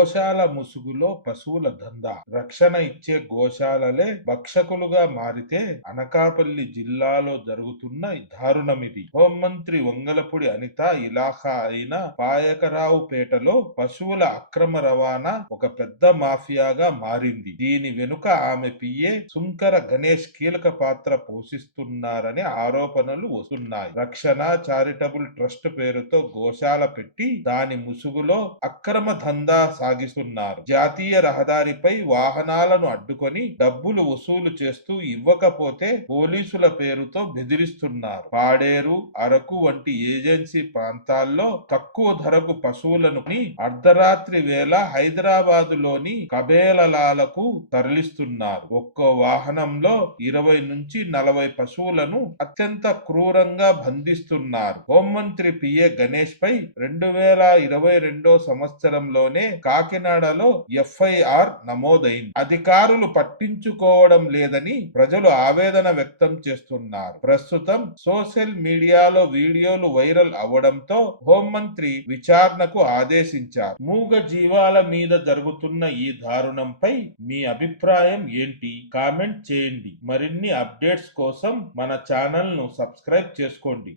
గోశాల ముసుగులో పశువుల దందా రక్షణ ఇచ్చే గోశాలలే భక్షకులుగా మారితే అనకాపల్లి జిల్లాలో జరుగుతున్న దారుణమిది. హోంమంత్రి వంగలపూడి అనిత ఇలాఖా అయిన పాయకరావుపేటలో పశువుల అక్రమ రవాణా ఒక పెద్ద మాఫియాగా మారింది. దీని వెనుక ఆమె పిఏ సుంకర గణేష్ కీలక పాత్ర పోషిస్తున్నారని ఆరోపణలు వస్తున్నాయి. రక్షణ చారిటబుల్ ట్రస్ట్ పేరుతో గోశాల పెట్టి దాని ముసుగులో అక్రమ దందా సాగిస్తున్నారు. జాతీయ రహదారిపై వాహనాలను అడ్డుకొని డబ్బులు వసూలు చేస్తూ ఇవ్వకపోతే పోలీసుల పేరుతో బెదిరిస్తున్నారు. పాడేరు, అరకు వంటి ఏజెన్సీ ప్రాంతాల్లో తక్కువ ధరకు పశువులను అర్ధరాత్రి వేళ హైదరాబాదులోని కబేలలాలకు తరలిస్తున్నారు. ఒక్కో వాహనంలో 20 నుంచి 40 పశువులను అత్యంత క్రూరంగా బంధిస్తున్నారు. హోంమంత్రి పిఏ గణేష్ పై 2022 సంవత్సరంలోనే కాకినాడలో ఎఫ్ఐఆర్ నమోదైంది. అధికారులు పట్టించుకోవడం లేదని ప్రజలు ఆవేదన వ్యక్తం చేస్తున్నారు. ప్రస్తుతం సోషల్ మీడియాలో వీడియోలు వైరల్ అవడంతో హోంమంత్రి విచారణకు ఆదేశించారు. మూగ జీవాల మీద జరుగుతున్న ఈ దారుణంపై మీ అభిప్రాయం ఏంటి? కామెంట్ చేయండి. మరిన్ని అప్డేట్స్ కోసం మన ఛానల్ ను సబ్స్క్రైబ్ చేసుకోండి.